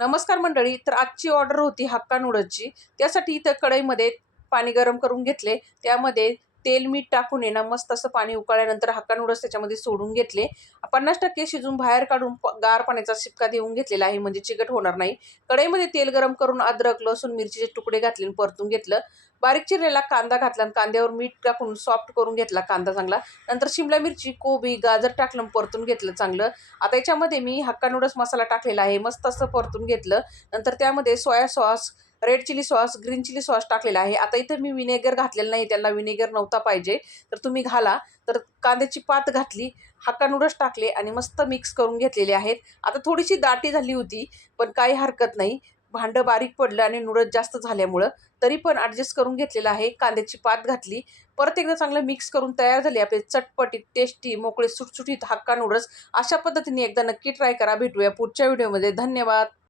नमस्कार मंडळी. तर आजची ऑर्डर होती हक्का नूडल्सची. त्यासाठी इथं कढईमध्ये पाणी गरम करून घेतले. त्यामध्ये तेल, मीठ टाकून आहे ना मस्त असं पाणी उकळल्यानंतर हक्का नूडल्स त्याच्यामध्ये सोडून घेतले. 50% शिजून बाहेर काढून गार पाण्याचा शिपका देऊन घेतलेला आहे, म्हणजे चिकट होणार नाही. कढईमध्ये तेल गरम करून अद्रक, लसूण, मिरचीचे तुकडे घातले आणि परतून घेतलं. बारीक चिरलेला कांदा घातला आणि कांद्यावर मीठ टाकून सॉफ्ट करून घेतला कांदा चांगला. नंतर शिमला मिरची, कोबी, गाजर टाकलं आणि परतून घेतलं चांगलं. आता याच्यामध्ये मी हक्का नूडल्स मसाला टाकलेला आहे. मस्त असं परतून घेतलं. नंतर त्यामध्ये soya sauce, red chilli sauce, green chilli sauce टाकलेला आहे. आता इथं मी विनेगर घातलेलं नाही, त्याला विनेगर नव्हता पाहिजे तर तुम्ही घाला. तर कांद्याची पात घातली, हक्का नूडल्स टाकले आणि मस्त मिक्स करून घेतलेले आहेत. आता थोडीशी दाटी झाली होती, पण काही हरकत नाही. भांडं बारीक पडलं आणि नूडल्स जास्त झाल्यामुळं, तरी पण ॲडजस्ट करून घेतलेलं आहे. कांद्याची पात घातली, परत एकदा चांगलं मिक्स करून तयार झाले आपले चटपटीत, टेस्टी, मोकळे, सुटसुटीत हक्का नूडल्स. अशा पद्धतीने एकदा नक्की ट्राय करा. भेटूया पुढच्या व्हिडिओमध्ये. धन्यवाद.